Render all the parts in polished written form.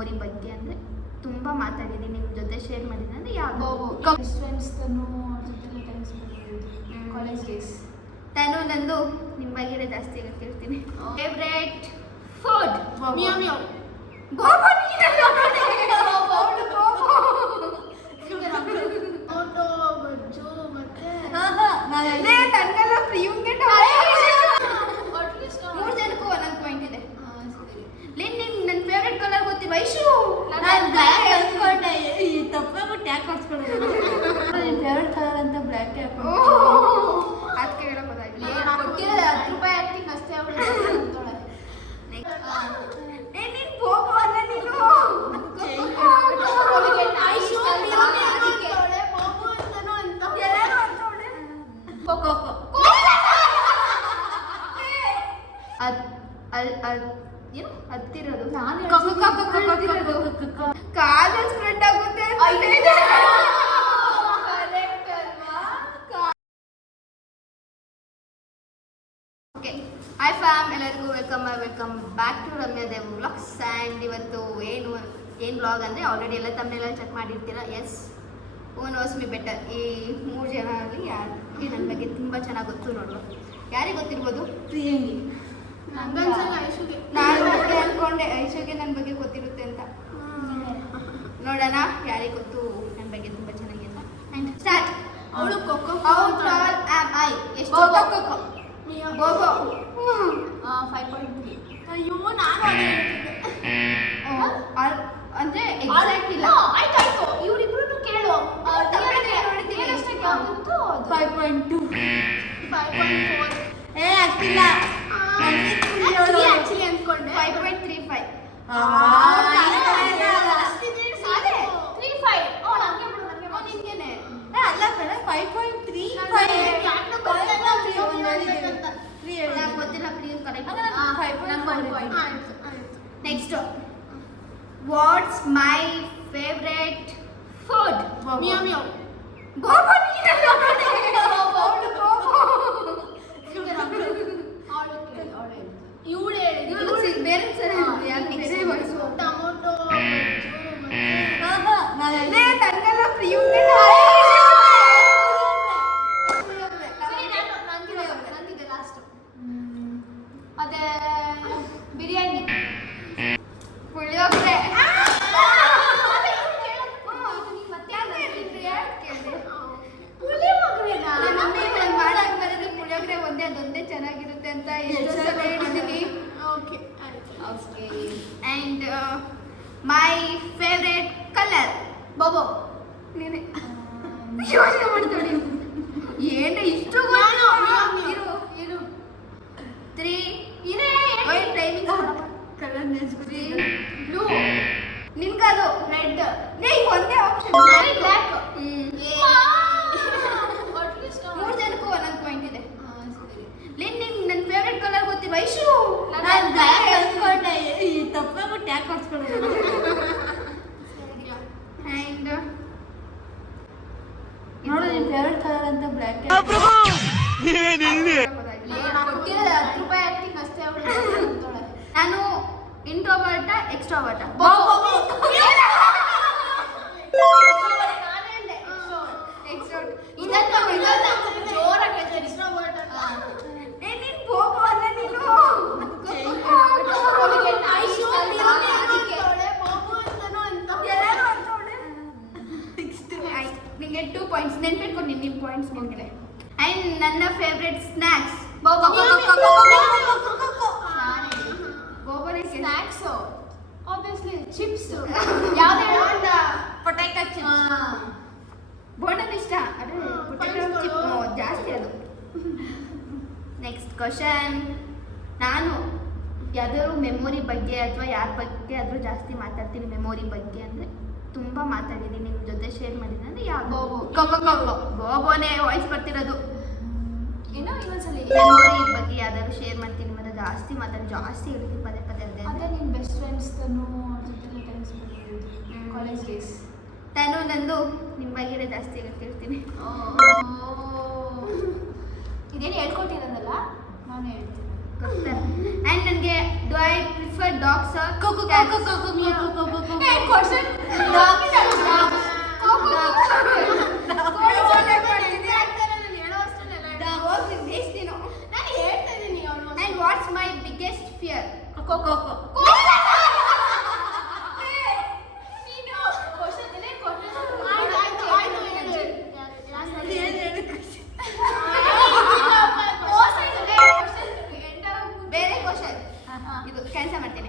Memory ಬಗ್ಗೆ ಅಂದರೆ ತುಂಬ ಮಾತಾಡಿದ್ದೀನಿ ನಿಮ್ಮ ಜೊತೆ ಶೇರ್ ಮಾಡಿದ್ದೀನಿ ಅಂದರೆ ಯಾವುದು ಬೆಸ್ಟ್ ಫ್ರೆಂಡ್ಸ್ ತನು ಜೊತೆ ಟೈಮ್ ಸ್ಪೆಂಡ್ ಕಾಲೇಜ್ ಡೇಸ್. ತಾನು ನಂದು ನಿಮ್ಮ ಬಗ್ಗೆ ಜಾಸ್ತಿ ಹೇಳ್ತಿರ್ತೀನಿ. ಫೇವ್ರೇಟ್ ಫುಡ್ ಮಿಯೋ ಮಿಯೋ ಗೋಬೋ ಫೋಟೋ ಬಜ್ಜು ಮತ್ತೆ ತನ್ನೆಲ್ಲ ಪ್ರಿಯುಂಗೆ ಅಟ್ಲೀಸ್ಟ್ 3 ಜನಕ್ಕೂ ಒಂದೊಂದು ಪಾಯಿಂಟ್ ಇದೆ. ನನ್ನ ಫೇವ್ರೆಟ್ ಕಲರ್ ಗೊತ್ತಿಲ್ಲ ವೈಶು. ನಾನು ಬ್ಲ್ಯಾಕ್ ಅನ್ಕೊಂಡೆ, ಈ ತಪ್ಪಾಗ್ಬಿಟ್ಟು ಯಾಕೆ ಹೊಡ್ಸ್ಕೊಳ್ಳೋದು? ನಿನ್ನ ಫೇವ್ರೆಟ್ ಕಲರ್ ಅಂತ ಬ್ಲ್ಯಾಕ್ ಹಾಕೊಂಡು ಅದಕ್ಕೆ ಹೇಳಕ್ ಗೊತ್ತಾಗಿಲ್ಲ. ಕೊಟ್ಟಿರೋದು 10 ರೂಪಾಯಿ ಆಕ್ಟಿಂಗ್ ಅಷ್ಟೇ ಅವಳು. ನೀನು ಗೋಬೋ ಅಲ್ಲ ನೀನು. ಏನು ಹತ್ತಿರೋದು ಕಾಲೇಜ್ ಸ್ಪ್ರೆಡ್ ಆಗುತ್ತೆ. ಓಕೆ ಹಾಯ್ ಫ್ಯಾಮ್, ಎಲ್ಲರಿಗೂ welcome back to Ramya Dev vlogs. And ಇವತ್ತು ಏನು ವ್ಲಾಗ್ ಅಂದರೆ ಆಲ್ರೆಡಿ ಎಲ್ಲ ತಮ್ಮನೆಲ್ಲ ಚೆಕ್ ಮಾಡಿರ್ತೀರ. Yes, who knows me better. ಈ 3 ಜನರಲ್ಲಿ ಯಾರಿಗೆ ನನ್ನ ಬಗ್ಗೆ ತುಂಬ ಚೆನ್ನಾಗಿ ಗೊತ್ತು ನೋಡುವ. ಯಾರಿಗೆ ಗೊತ್ತಿರ್ಬೋದು? ಪ್ರಿಯಂಗಿ. ನಾನು ಅನ್ಕೊಂಡೆ ಐಶುಗೆ ನನ್ನ ಬಗ್ಗೆ ಗೊತ್ತಿರುತ್ತೆ ಅಂತ. ನೋಡೋಣ ಯಾರಿಗೆ ಗೊತ್ತು ನನ್ನ ಬಗ್ಗೆ ತುಂಬ ಚೆನ್ನಾಗಿ ಅಂತ. And start. ಅವಳು ಕೊಕ್ಕೋ ಹೌ ಟಾಲ್ ಆಮ್ ಐ? ಎಷ್ಟು ಕೊಕ್ಕೋ? ಗೋಗೋ 5.3. ಅಯ್ಯೋ ನಾನು ಅದೇ ಹೇಳ್ತಿದ್ದೆ. ಅಂದ್ರೆ ಎಕ್ಸಾಕ್ಟ್ ಇಲ್ಲ. ಆಯ್ತಾಯ್ತು, ಇವರಿಬ್ರು ಕೇಳು. ಏನಷ್ಟೇ 5.2. 5.4 ಆಗ್ತಿಲ್ಲ. ಆಕ್ಚುಲಿ ಅನ್ಕೊಂಡೆ 5.35. ಅಲ್ಲ ಕಡೆ 5.3. ಗೊತ್ತಿಲ್ಲ Priyanka. Next, what's my favourite food? ಮಿಯೋ ಮಿಯೋ ಗೋಬೋ. ಬೇರೆ ಸರ್ ಟೊಮೊಟೊ ತನ್ನೆಲ್ಲ ಪ್ರಿಯುಂಗೆ ನಂದಿದೆ ಲಾಸ್ಟ್. ಅದೇ ಬಿರಿಯಾನಿ, ಪುಳಿಯೋಗರೆ. ಪುಳಿಯೋಗರೆನಾ? ನಮ್ಮ ಮಮ್ಮಿ ಒಂದು ಮಾಡಕ್ ಬರೋದು ಪುಳಿಯೋಗರೆ ಅದೊಂದೇ ಚೆನ್ನಾಗಿರುತ್ತೆ ಅಂತ ಎಷ್ಟೋ ಸಲ ಹೇಳಿದ್ದೀನಿ. ಓಕೆ ಆಯ್ತು. Okay, and my favourite colour? ಬಾಬೋ. ನೀನೆ ಯೋಚನೆ ಮಾಡ್ತಾಳೆ. ಏನು ಇಷ್ಟು ಇರು 3 ಇರೇ ಟೈಮಿಂಗ್ ಕಲರ್ ನೆನ್ಸ್ಬಿಟ್ಟು ಬ್ಲೂ, ನಿನ್ಗದು ರೆಡ್, ಒಂದೇ ಆಪ್ಷನ್ ಬ್ಲ್ಯಾಕ್. 3 ಜನಕ್ಕೂ ಒಂದೊಂದು ಪಾಯಿಂಟ್ ಇದೆ. ನನ್ನ ಫೇವ್ರೆಟ್ ಕಲರ್ ಗೊತ್ತಿಲ್ಲ ವೈಶು. ನಾನು ಬ್ಲ್ಯಾಕ್ ಅನ್ಕೊಂಡೆ, ಈ ತಪ್ಪಾಗ್ಬಿಟ್ಟು ಯಾಕೆ ಹೊಡ್ಸ್ಕೊಳ್ಳೋದು? ಆ್ಯಂಡ್ ನೋಡು, ನಿನ್ನ ಫೇವ್ರೆಟ್ ಕಲರ್ ಅಂತ ಬ್ಲ್ಯಾಕ್. ಕೊಟ್ಟಿರೋದು 10 ರೂಪಾಯಿ ಆಕ್ಟಿಂಗ್ ಅಷ್ಟೇ ಅವಳು. ನಾನು ಇಂಟ್ರೋವರ್ಟ ಎಕ್ಸ್ಟ್ರೋವರ್ಟ? ಜೋರಾಗಿ ಎಕ್ಸ್ಟ್ರಾವರ್ಟ್ ಅಂತ. ನೀನು ಗೋಬೋ ಅಲ್ಲ ನೀನು. ನಿಮಗೆ 2 ಪಾಯಿಂಟ್ಸ್ ನೆನ್ಪಿಟ್ಕೊಂಡು ನಿಮ್ಮ ಪಾಯಿಂಟ್ಸ್ ನಿಮಗೆ. ಆ್ಯಂಡ್ ನನ್ನ ಫೇವ್ರೆಟ್ ಸ್ನ್ಯಾಕ್ಸ್? ಗೋಬೋನೇ ಸ್ನ್ಯಾಕ್ಸ್ ಆಬ್ವಿಯಸ್ಲಿ ಚಿಪ್ಸ್. ಯಾವ್ದು ಹೇಳೋಣ? Potato chips. ಬೋಂಡನ್ ಇಷ್ಟ, ಅದೇ ಪೊಟ್ಯಾಟೊ ಚಿಪ್ ಜಾಸ್ತಿ ಅದು. Next question. ನಾನು ಯಾವ್ದಾದ್ರು ಮೆಮೊರಿ ಬಗ್ಗೆ ಅಥವಾ ಯಾರ ಬಗ್ಗೆ ಆದರೂ ಜಾಸ್ತಿ ಮಾತಾಡ್ತೀನಿ. ಮೆಮೊರಿ ಬಗ್ಗೆ ಅಂದರೆ ತುಂಬ ಮಾತಾಡಿದ್ದೀನಿ ನಿಮ್ಮ ಜೊತೆ ಶೇರ್ ಮಾಡಿದ್ದೀನಿ ಅಂದರೆ ಯಾವುದು? ಗೋಬೋನೇ ವಾಯ್ಸ್ ಬರ್ತಿರೋದು. ಏನೋ ಇನ್ನೊಂದ್ಸಲಿ ಮೆಮೊರಿ ಬಗ್ಗೆ ಯಾವ್ದಾದ್ರು ಶೇರ್ ಮಾಡ್ತೀನಿ ಮತ್ತೆ ಜಾಸ್ತಿ ಹೇಳ್ತೀನಿ ಪದೇ ಅದೇ. ಅದೇ ನಿನ್ನ ಬೆಸ್ಟ್ ಫ್ರೆಂಡ್ಸ್ ತನು ಜೊತೆ ಟೈಮ್ ಸ್ಪೆಂಡ್ ಕಾಲೇಜ್ ಡೇಸ್. ತಾನು ನಂದು ನಿಮ್ಮ ಬಗ್ಗೆ ಜಾಸ್ತಿ ಹೇಳ್ತಿರ್ತೀನಿ. ಇದೇನು ಹೇಳ್ಕೊಟ್ಟಿರೋದಲ್ಲ, ನಾನು ಹೇಳ್ತೀನಿ. ಗೊತ್ತಾ? ಆ್ಯಂಡ್ ನನಗೆ do I prefer dogs or Coco And what's my biggest fear? Coco. ಬೇರೆ ಕ್ವಶನ್ ಇದು ಕೆಲಸ ಮಾಡ್ತೀನಿ.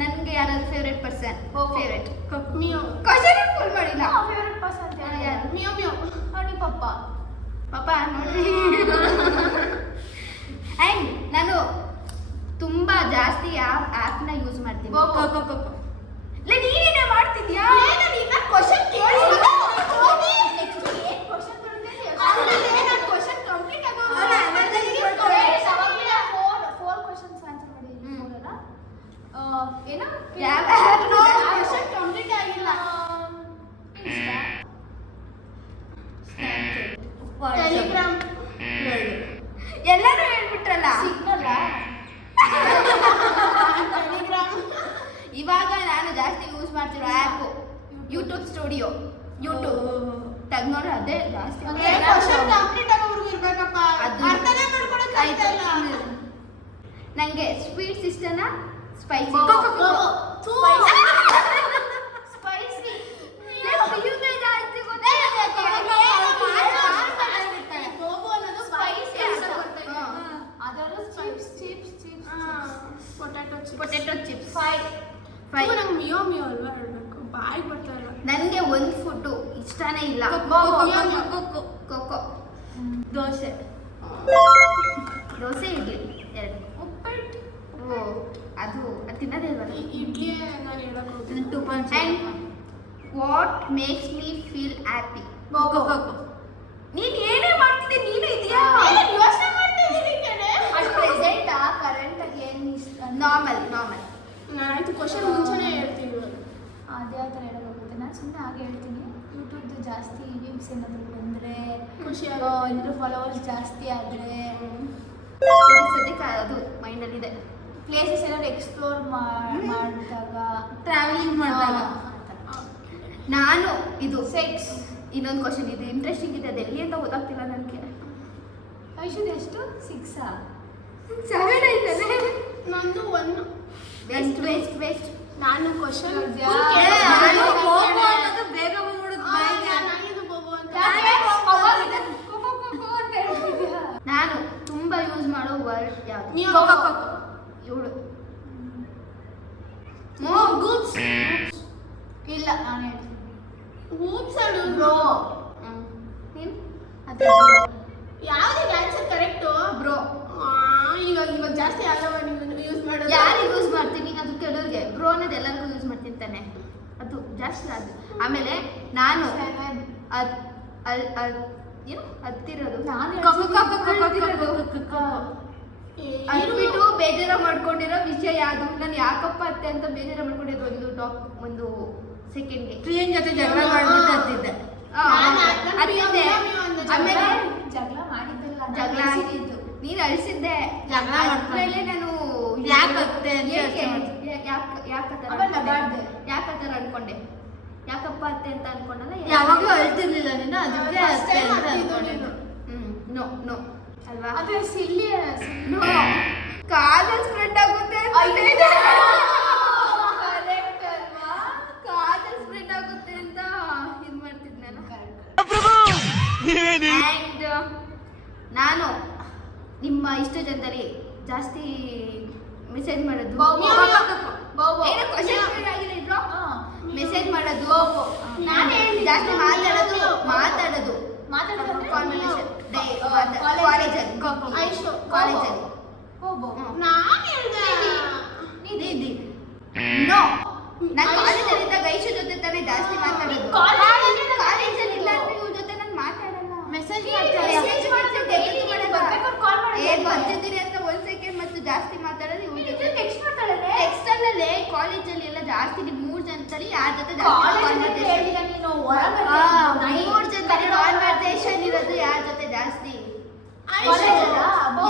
ನನ್ಗೆ ಯಾರಾದ್ರು favourite person? Favourite question full ಮಾಡಿಲ್ಲ. ಪಾಪ ನೋಡ್ರಿ. ಅಂಡ್ ನಾನು ತುಂಬಾ ಜಾಸ್ತಿ ಯಾವ ಆ್ಯಪ್ನ ಯೂಸ್ ಮಾಡ್ತೀನಿ. ನೀನೇನೇ ಮಾಡ್ತಿದ್ಯಾ? ಕ್ವಶನ್ ಕಂಪ್ಲೀಟ್ ಆಗಿಲ್ಲ. ಟೆಲಿಗ್ರಾಮ್ ಎಲ್ಲರೂ ಹೇಳ್ಬಿಟ್ರಲ್ಲ. ಇವಾಗ ನಾನು ಜಾಸ್ತಿ ಯೂಸ್ ಮಾಡ್ತಿರೋ ಆ್ಯಪ್ ಯೂಟ್ಯೂಬ್ ಸ್ಟುಡಿಯೋ. ಯೂಟ್ಯೂಬ್ ತೆಗ್ನೋಡ್ರೆ ಅದೇ ಜಾಸ್ತಿ. ನಂಗೆ ಸ್ವೀಟ್ಸ್ ಇಷ್ಟನಾ ಸ್ಪೈಸಿ? Potato chips. ನನಗೆ ಒಂದು ಫುಡ್ ಇಷ್ಟನೇ ಇಲ್ಲ. ಕೊಕ್ಕೋ. ದೋಸೆ ಇಡ್ಲಿ ಎರಡು. ಓ ಅದು ತಿನ್ನೋದೇ ಇಲ್ವಲ್ಲ. ಇಡ್ಲಿ ನಾನು ಹೇಳಕ್ ಹೋಗ್ತೀನಿ. And what makes me feel happy? ನೀನ್ ಏನೇ ಮಾಡ್ತಿದ್ದೆ ನೀನು ಇದೆಯಾ? ಯೋಚನೆ ಮಾಡ್ತಾ ಇದ್ದೀನಿ ಕಣೆ. ಪ್ರೆಸೆಂಟ್ ಕರೆಂಟ್ ಏನು ಇಷ್ಟ? ನಾರ್ಮಲ್. ನಾನಾಯ್ತು ಕ್ವಶನ್ ಮುಂಚೆನೇ ಹೇಳ್ತೀನಿ. ಅದೇ ಆ ಥರ ಹೇಳೋಕೆ ಹೋಗುತ್ತೆ. ನಾನು ಸುಮ್ಮನೆ ಹಾಗೆ ಹೇಳ್ತೀನಿ. ಯೂಟ್ಯೂಬ್ದು ಜಾಸ್ತಿ ವ್ಯೂಸ್ ಏನಾದರೂ ಬಂದರೆ, ಖುಷಿ ಏನಾದರೂ ಫಾಲೋವರ್ಸ್ ಜಾಸ್ತಿ ಆದರೆ, ಸದ್ಯಕ್ಕೆ ಅದು ಮೈಂಡಲ್ಲಿದೆ. ಪ್ಲೇಸಸ್ ಏನಾದ್ರು ಎಕ್ಸ್ಪ್ಲೋರ್ ಮಾಡಿದಾಗ, ಟ್ರಾವೆಲಿಂಗ್ ಮಾಡಿದಾಗ. ನಾನು ಇದು ಸೆಕ್ಸ್. ಇನ್ನೊಂದು ಕ್ವಶನ್ ಇದು ಇಂಟ್ರೆಸ್ಟಿಂಗ್ ಇದೆ. ಅದು ಎಲ್ಲಿ ಅಂತ ಗೊತ್ತಾಗ್ತಿಲ್ಲ ನನಗೆ. ಐಶುದು ಎಷ್ಟು? 6 7 ಆಯ್ತದೆ. ನಂದು 1. ವೇಸ್ಟ್. ನಾನು ಕ್ವಶನ್ ಬೇಗ ಬಂದ್ಬಿಡುದು. ನಾನು ತುಂಬಾ ಯೂಸ್ ಮಾಡೋ ವರ್ಡ್ ಯಾವುದು? ಇವಳು ಇಲ್ಲ, ನಾನು ಹೇಳ್ತೀನಿ ಬ್ರೋ. ಯಾವ್ದು ಆನ್ಸರ್ ಕರೆಕ್ಟು? ಬ್ರೋ. ಇವಾಗ ಜಾಸ್ತಿ ಆಗವ ನೀವು ಯೂಸ್ ಮಾಡೋದು. ಯಾರಿಗೆ ಯೂಸ್ ಮಾಡ್ತೀನಿ? ಅದು ಕೆಲವ್ರಿಗೆ. ಬ್ರೋ ಅನ್ನೋದು ಎಲ್ಲರಿಗೂ ಯೂಸ್ ಮಾಡ್ತೀನಿ ತಾನೆ, ಅದು ಜಾಸ್ತಿ ಅದು. ಆಮೇಲೆ ನಾನು ಏನು ಹತ್ತಿರೋದು ಅದ್ಬಿಟ್ಟು ಬೇಜಾರ ಮಾಡ್ಕೊಂಡಿರೋ ವಿಷಯ ಯಾವುದು? ನಾನು ಯಾಕಪ್ಪ ಅತ್ತೆ ಅಂತ ಬೇಜಾರ ಮಾಡ್ಕೊಂಡಿರೋದು ಒಂದು ಸೆಕೆಂಡ್ಗೆ ಪ್ರಿಯನ್ ಜೊತೆ ಜಗಳ ಮಾಡ್ಬಿಟ್ಟು ಹತ್ತಿದ್ದೆ. ಆಮೇಲೆ ಜಗಳ ಮಾಡಿದ್ದಿಲ್ಲ, ಜಗಳ ಆಗಿದ್ದು ನೀನು ಅಳಿಸಿದ್ದೆ. ಜಗಳ ಆದ್ಮೇಲೆ ನಾನು ಯಾಕತ್ತೆ ಯಾಕತ್ತರ ಅನ್ಕೊಂಡೆ. ಯಾಕಪ್ಪ ಅತ್ತೆ ಅಂತ ಅನ್ಕೊಂಡಲ್ಲ. ಯಾವಾಗಲೂ ಅಳ್ತಿರ್ಲಿಲ್ಲ ನೀನು, ಅದಕ್ಕೆ ಅತ್ತೆ ಅಂತ ಅನ್ಕೊಂಡಿದ್ದು. ನೋ ಅಲ್ವಾ? ಅದೇ ಸಿಲ್ಲಿ ನೋ, ಕಾಲೇಜ್ ಸ್ಪ್ರೆಡ್ ಆಗುತ್ತೆ ಅಂತ ಕರೆಕ್ಟ್ ಅಲ್ವಾ? ಕಾಲೇಜ್ ಸ್ಪ್ರೆಡ್ ಆಗುತ್ತೆ ಅಂತ ಇದು ಮಾಡ್ತಿದ್ದೆ ನಾನು. ಆ್ಯಂಡ್ ನಾನು ನಿಮ್ಮ ಇಷ್ಟ ಜನದಲ್ಲಿ ಜಾಸ್ತಿ ಮೆಸೇಜ್ ಮಾಡೋದು. ಏನು ಕ್ವಶನ್ ಆಗಿಲ್ಲ ಇದ್ರು. ಮೆಸೇಜ್ ಮಾಡೋದು, ಜಾಸ್ತಿ ಮಾತಾಡೋದು ಕಾನ್ವರ್ಸೇಷನ್ ಕಾಲೇಜಲ್ಲಿ. ನೋ, ನಾನು ಕಾಲೇಜಲ್ಲಿ ಇದ್ದಾಗ ಐಶು ಜೊತೆ ತಾನೇ ಜಾಸ್ತಿ ಮಾತಾಡೋದು. ಕಾಲೇಜಲ್ಲಿ ಇಲ್ಲ ಅಂದ್ರೆ ಇವ್ರ ಜೊತೆ ನಾನು ಮಾತಾಡಲ್ಲ. ಮೆಸೇಜ್ ಮಾಡ್ತಿದ್ದೆ. ಬರ್ತಿದ್ದೀರಿ ಅಂತ 1 ಸೆಕೆಂಡ್ ಮತ್ತು ಜಾಸ್ತಿ ಮಾತಾಡೋದು ಇವ್ರ ಜೊತೆ. ಟೆಕ್ಸ್ಟ್ ಅಲ್ಲೇ ಕಾಲೇಜಲ್ಲಿ ಎಲ್ಲ ಜಾಸ್ತಿ ನೀವು 3 ಜನದಲ್ಲಿ ಯಾರ ಜೊತೆ ಕಾನ್ವರ್ಸೇಷನ್ ಇರೋದು ಯಾರ ಜೊತೆ ಜಾಸ್ತಿ?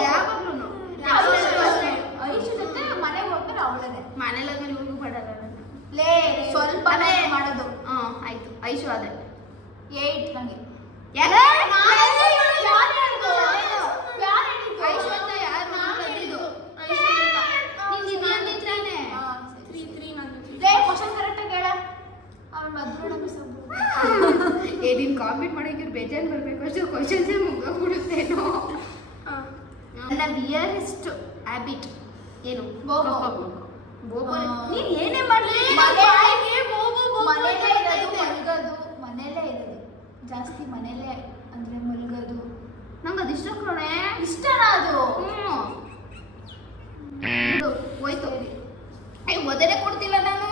ಯಾವಾಗ್ಲೂ ಐಶು ಜೊತೆ ಮನೆಗೆ ಹೋಗ್ತಾರೆ ಅವಳೇ. ಮನೇಲಾದ್ಮೇಲೆ ಇವ್ರಿಗೂ ಪಡಲ್ಲ. ಸ್ವಲ್ಪ ಐಶು ಅದೇ 8 ನನಗೆ. ಯಾರು? ಐಶು ಅಂತ ಯಾರು ಬಂದಿದ್ದು? ನೀನ್ ಇದು ಅಂದಿದ್ರೇನೆ. ಕ್ವಶನ್ ಕರೆಕ್ಟಾಗಿ ಹೇಳ. ಅವ್ನು ಮದ್ರೋಣ ಮಿಸ್ ನೀನ್ ಕಾಂಪೀಟ್ ಮಾಡೋಕೆ ಬೇಜಾರು ಬರ್ಬೇಕು ಅಷ್ಟು ಕ್ವಶನ್ಸ್ ಮುಗಿದ್ಬಿಡುತ್ತೇನೋ. ನನ್ನ ವಿಯರೆಸ್ಟ್ ಹ್ಯಾಬಿಟ್ ಏನು? ಬೋಬೋ. ಬೋಬೋ. ನೀನ್ ಏನೇ ಮಾಡ್ಲಿ ಮನೇಲೇ ಇರೋದು ಜಾಸ್ತಿ, ಮನೇಲೇ ಅಂದ್ರೆ ಮಲ್ಗೋದು. ನಂಗೆ ಅದು ಇಷ್ಟ ಕಣೆ. ಇಷ್ಟನಾ ಅದು? ಇದು ಹೋಯ್ತು. ಮೊದಲೇ ಕೊಡ್ತಿಲ್ಲ ನಾನು.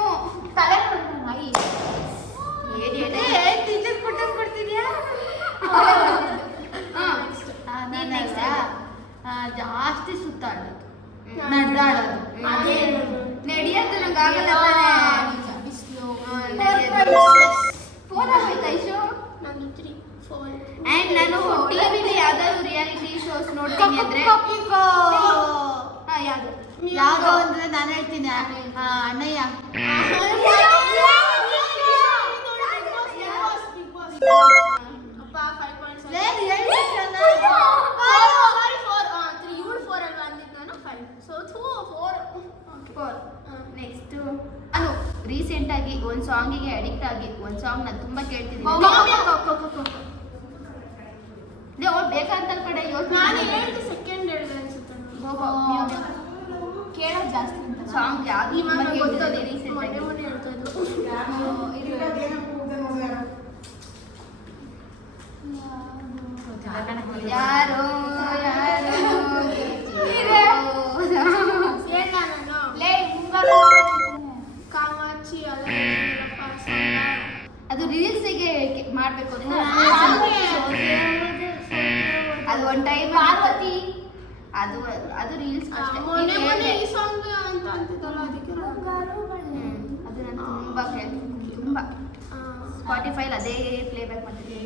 ತಲೆ ಕೊಡೋಣ ನಾಯಿ. ಏನ್ ಹೇಳಿ ಟೀಚರ್ ಕೊಟ್ಟಂಗೆ ಕೊಡ್ತಿದ್ಯಾ? ಜಾಸ್ತಿ ಸುತ್ತಾಡೋದು, ನಡೆದಾಡೋದು. ಅದೇ ನಡೆಯೋದು ನಂಗೆ ಆಗಲ್ಲ. ಬಿಸಿಲು. ಫೋನ್ ಆಗೋಯ್ತಾ ಐಶು? ನಾನು 3 4 ಅಂಡ್ ನಾನು ಟಿವಿಲಿ ಯಾವ್ದಾದ್ರು ರಿಯಾಲಿಟಿ ಶೋಸ್ ನೋಡ್ತೀನಿ ಅಂದ್ರೆ ಯಾವ್ದು ಯಾವ್ದು ಅಂದ್ರೆ ನಾನು ಹೇಳ್ತೀನಿ, ಅಣ್ಣಯ್ಯ. ನೆಕ್ಸ್ಟ್ ನಾನು ರೀಸೆಂಟ್ ಆಗಿ ಒಂದು ಸಾಂಗಿಗೆ ಅಡಿಕ್ಟ್ ಆಗಿ ಒಂದು ಸಾಂಗ್ ನಾನು ತುಂಬಾ ಕೇಳ್ತಿದ್ದೀನಿ. ಅವ್ಳು ಬೇಕಂತ ಕಡೆ ಕೇಳೋದು ಜಾಸ್ತಿ ಅಂತ ಸಾಂಗ್ ಯಾವ್ದು ರೀಸೆಂಟ್ ಆಗಿ ಯಾರೋ ಕಾಮಾಕ್ಷಿ ಅದು ರೀಲ್ಸಿಗೆ ಮಾಡ್ಬೇಕು ಅಂದ್ರೆ ಅದು ಒನ್ ಟೈಮ್ ಪಾರ್ವತಿ. ಅದು ಅದು ರೀಲ್ಸ್ ಅಷ್ಟೇ. ಈ ಸಾಂಗ್ ಅಂತ ಅಂತಿದ್ದಲ್ಲ ಅದಕ್ಕೆ ಅದು ನಾನು ತುಂಬಾ ಕೇಳ್ತೀನಿ, ತುಂಬಾ ಸ್ಪಾಟಿಫೈಲ್ ಅದೇ ಪ್ಲೇ ಬ್ಯಾಕ್ ಮಾಡ್ತೀನಿ.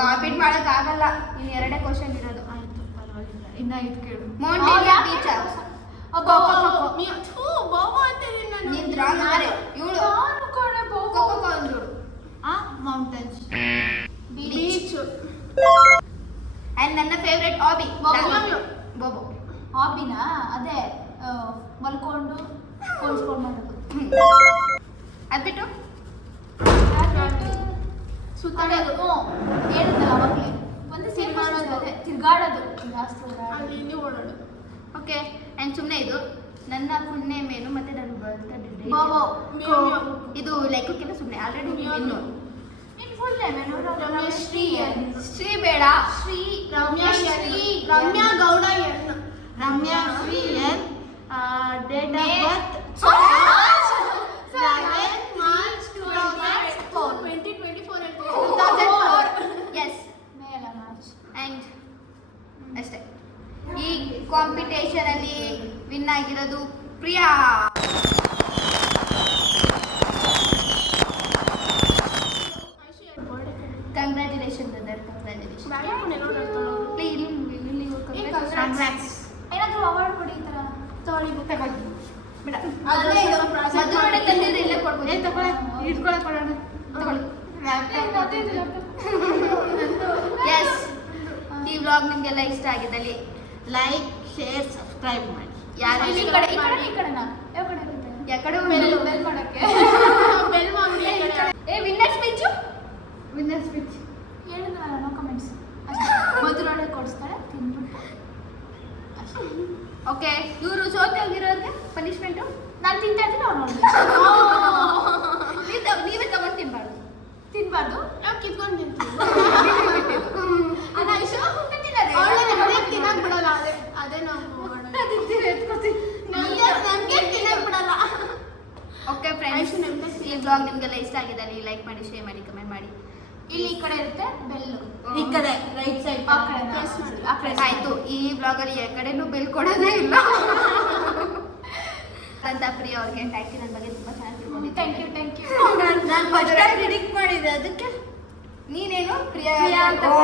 ಕಾಂಪೀಟ್ ಮಾಡಕ್ ಆಗಲ್ಲ. ಇನ್ನು 2 ಕ್ವಶನ್ ಇರೋದು. ಆಯ್ತು, ಪರವಾಗಿಲ್ಲ. ಇನ್ನ ಇದು ಕೇಳು. ಮೌಂಟೇನ್ ಬೀಚ್ ನೀನ್ ನೀನ್ ರಾಂಗ್ ಅಂದ್ರೆ ಇವಳು ಕೋಕೋ ಅಂದೋಳು. Mountains, beach. ಅಂಡ್ ನನ್ನ ಫೇವ್ರೆಟ್ ಹಾಬಿ ಬೋಬೋ. ಹಾಬಿನಾ? ಅದೇ ಮಲ್ಕೊಂಡು ಹೋಲ್ಸ್ಕೊಂಡು ಮಾಡೋದು. ಅದ್ಬಿಟ್ಟು ಸುತ್ತಾಡೋದು. ಹೇಳಿದ್ದಲ್ಲ ಅವಾಗಲೇ ಒಂದು ಸಿನಿಮಾ ಅದೇ ತಿರ್ಗಾಡೋದು ಜಾಸ್ತಿ. ಓಡಾಡೋದು. ಓಕೆ. ಅಂಡ್ ಸುಮ್ಮನೆ ಇದು ನನ್ನ ಫುಲ್ ನೇಮ್ ಏನು ಮತ್ತೆ ನನ್ನ ಬರ್ತ್ಡೇ. ಇದು ಲೆಕ್ಕಕ್ಕೆಲ್ಲ ಸುಮ್ಮನೆ ಆಲ್ರೆಡಿ ಇನ್ನು ನಿನ್ ಫುಲ್ ನೇಮ್ ಏನು? ರಮ್ಯಶ್ರೀ. ಶ್ರೀ ಬೇಡ, Shree Ramyashree. Ramya Gowda N. Ramya Shree N. Date of birth 7 March 2024. 2004. Yes. ಮೇಲ ಮಾರ್ಚ್. ಅಂಡ್ ಅಷ್ಟೇ. ಈ ಕಾಂಪಿಟೇಷನ್ ಅಲ್ಲಿ ವಿನ್ ಆಗಿರೋದು ಪ್ರಿಯಾ. Congratulation brother, congratulation. ಏನಾದರೂ ಅವಾರ್ಡ್ ಕೊಡಿ ಈ ಥರ ತಗೊಳ್ಳಿ. ತಗೊಳ್ಳಿ ಬಿಡ. ಅದೇ ಇದು ಮದುವೆ ತಂದಿದ್ರೆ ಇಲ್ಲೇ ಕೊಡ್ಬೋದು. ತಗೊಳ್ಳಿ, ಇಟ್ಕೊಳಕ್ ಕೊಡೋಣ. ತಗೊಳ್ಳಿ. ಎಸ್, ಈ ವ್ಲಾಗ್ ನಿಮಗೆಲ್ಲ ಇಷ್ಟ ಆಗಿದ್ದಲ್ಲಿ ಲೈಕ್, ಶೇರ್, ಸಬ್ಸ್ಕ್ರೈಬ್ ಮಾಡಿ. ಯಾರು ಈ ಕಡೆ ಕಡೆನಾ? ಯಾವ ಕಡೆ ಇರುತ್ತೆ? ಯಾಕಡೆ ಬೆಲ್ ಮಾಡಕ್ಕೆ. ಬೆಲ್ ಮಾಡಿ. ವಿನ್ನರ್ ಸ್ಪೀಚ್ ವಿನ್ನರ್ ಸ್ಪೀಚ್ ಹೇಳಿದ್ರಲ್ಲ, ನೋ ಕಮೆಂಟ್ಸ್. ಮಧುರೊಡೆ ಕೊಡಿಸ್ತಾಳೆ, ತಿನ್ಬಿಟ್ಟು ಅಷ್ಟೇ. ಓಕೆ. ಇವರು ಸೋತೆ ಹೋಗಿರೋರಿಗೆ ಪನಿಷ್ಮೆಂಟು ನಾನು ತಿಂತಾ ಇದ್ದೀನಿ, ಅವ್ರು ನೋಡಿ ನೀವೇ ತಗೊಂಡು ತಿನ್ಬಾರ್ದು. ತಿನ್ಬಾರ್ದು. ನಾವು ಕಿತ್ಕೊಂಡು ತಿಂತೀವಿ. ತಿನ್ನಕ್ ಬಿಡಲ್ಲ. ಅದೇ ನಾವು ನಮ್ಗೆ ತಿನ್ನಕ್ ಬಿಡಲ್ಲ. ಓಕೆ ಫ್ರೆಂಡ್ಸ್, ಈ ಬ್ಲಾಗ್ ನಿಮಗೆಲ್ಲ ಇಷ್ಟ ಆಗಿದ್ದಲ್ಲಿ ಲೈಕ್ ಮಾಡಿ, ಶೇರ್ ಮಾಡಿ, ಕಮೆಂಟ್ ಮಾಡಿ. ಇಲ್ಲಿ ಈ ಕಡೆ ಇರುತ್ತೆ ಬೆಲ್. ಈ ಕಡೆ ರೈಟ್ ಸೈಡ್ ಆ ಕಡೆ ಪ್ರೆಸ್ ಮಾಡಿ. ಆ ಕಡೆ ಆಯ್ತು. ಈ ಬ್ಲಾಗಲ್ಲಿ ಯಾವ ಕಡೆನೂ ಬೆಲ್ ಕೊಡೋದೇ ಇಲ್ಲ ಅಂತ ಪ್ರಿಯಾ ಅವ್ರಿಗೆ ಥ್ಯಾಂಕ್ ಯು. ನನ್ನ ಬಗ್ಗೆ ತುಂಬಾ ಚೆನ್ನಾಗಿ ತಿಳ್ಕೊಂಡಿದ್ದೆ. Thank you. ನಾನು ಫಸ್ಟ್ ಟೈಮ್ ಪ್ರಿಡಿಕ್ಟ್ ಮಾಡಿದೆ, ಅದಕ್ಕೆ ನೀನೇನು ಪ್ರಿಯಾ ಅಂತ ಓ.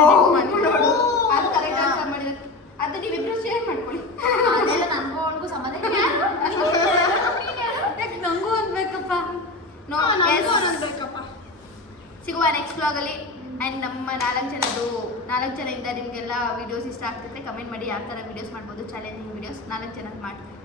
ಅದು ಕರೆಕ್ಟ್ ಆನ್ಸರ್ ಮಾಡಿದ್ರೆ ಅದು ನೀವಿಬ್ರು ಶೇರ್ ಮಾಡ್ಕೊಳ್ಳಿ. ಅದೆಲ್ಲ ನನಗೂ ಅವನಿಗೂ ಸಂಬಂಧ ಇಲ್ಲ. ಯಾಕೆ ನಂಗೂ ಅನ್ಬೇಕಪ್ಪ. ನೋ, ನನಗೂ ಅನ್ನೋದು ಬೇಕಪ್ಪ. ಸಿಗುವ ನೆಕ್ಸ್ಟ್ ವ್ಲಾಗಲ್ಲಿ. ಆ್ಯಂಡ್ ನಮ್ಮ 4 ಜನದಿಂದ ನಿಮಗೆಲ್ಲ ವೀಡಿಯೋಸ್ ಇಷ್ಟ ಆಗ್ತಿದ್ರೆ ಕಮೆಂಟ್ ಮಾಡಿ ಯಾವ ಥರ ವೀಡಿಯೋಸ್ ಮಾಡ್ಬೋದು, ಚಾಲೆಂಜಿಂಗ್ ವೀಡಿಯೋಸ್ 4 ಜನ ಮಾಡ್ತೀವಿ.